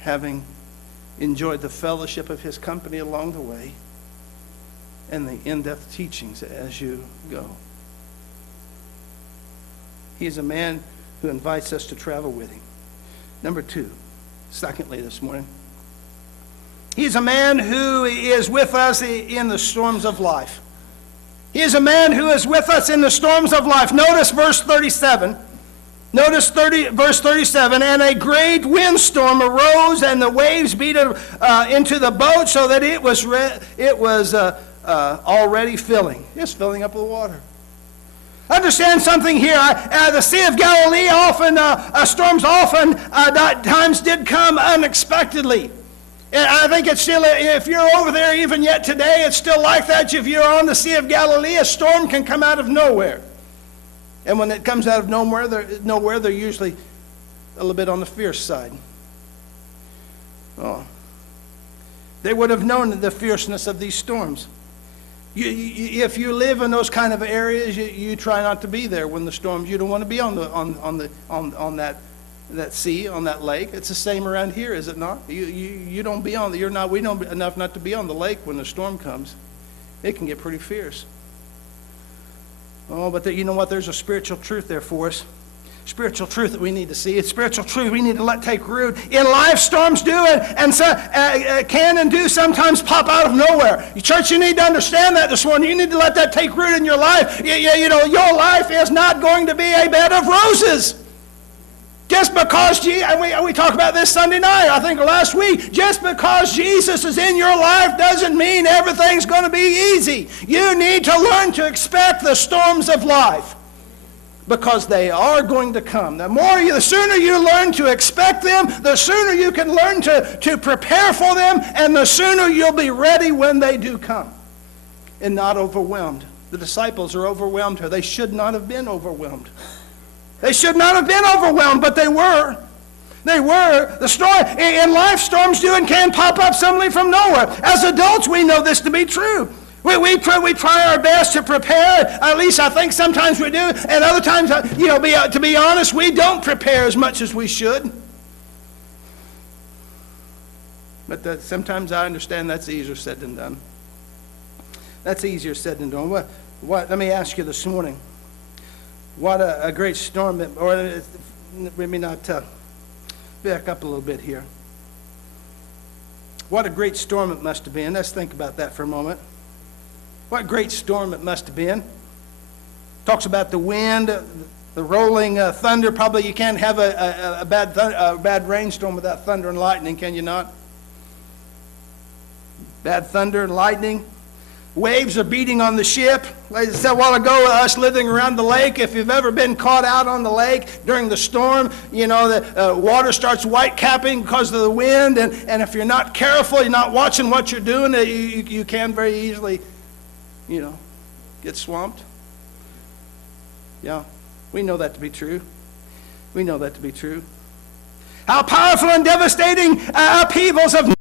having enjoyed the fellowship of his company along the way and the in-depth teachings as you go. He is a man who invites us to travel with him. Number two, secondly this morning, he's a man who is with us in the storms of life. He is a man who is with us in the storms of life. Notice verse 37. Verse 37, and a great windstorm arose, and the waves beat into the boat so that it was already filling. It's filling up with water. Understand something here. The Sea of Galilee storms often times did come unexpectedly. And I think it's still, if you're over there even yet today, it's still like that. If you're on the Sea of Galilee, a storm can come out of nowhere. And when it comes out of nowhere, they're usually a little bit on the fierce side. Oh. They would have known the fierceness of these storms. If you live in those kind of areas, you try not to be there when the storms. You don't want to be on that sea, on that lake. It's the same around here, is it not? You don't be on. We know enough not to be on the lake when the storm comes. It can get pretty fierce. Oh, but you know what? There's a spiritual truth there for us. Spiritual truth that we need to see. It's spiritual truth we need to let take root. In life, storms do can and do sometimes pop out of nowhere. Church, you need to understand that this morning. You need to let that take root in your life. Your life is not going to be a bed of roses. Just because, and we talked about this Sunday night, I think last week, just because Jesus is in your life doesn't mean everything's going to be easy. You need to learn to expect the storms of life, because they are going to come. The sooner you learn to expect them, the sooner you can learn to prepare for them, and the sooner you'll be ready when they do come and not overwhelmed. The disciples are overwhelmed here. They should not have been overwhelmed. They should not have been overwhelmed, but they were. They were. The storm in life, storms do and can pop up suddenly from nowhere. As adults, we know this to be true. We try our best to prepare. At least I think sometimes we do, and other times, to be honest, we don't prepare as much as we should. But sometimes I understand that's easier said than done. That's easier said than done. Let me ask you this morning. What a great storm, or let me not back up a little bit here. What a great storm it must have been. Let's think about that for a moment. What a great storm it must have been. Talks about the wind, the rolling thunder. Probably you can't have a bad rainstorm without thunder and lightning, can you not? Bad thunder and lightning. Waves are beating on the ship. Like I said a while ago, us living around the lake, if you've ever been caught out on the lake during the storm, the water starts white capping because of the wind, and if you're not careful, you're not watching what you're doing, you can very easily, get swamped. Yeah, we know that to be true. We know that to be true. How powerful and devastating upheavals of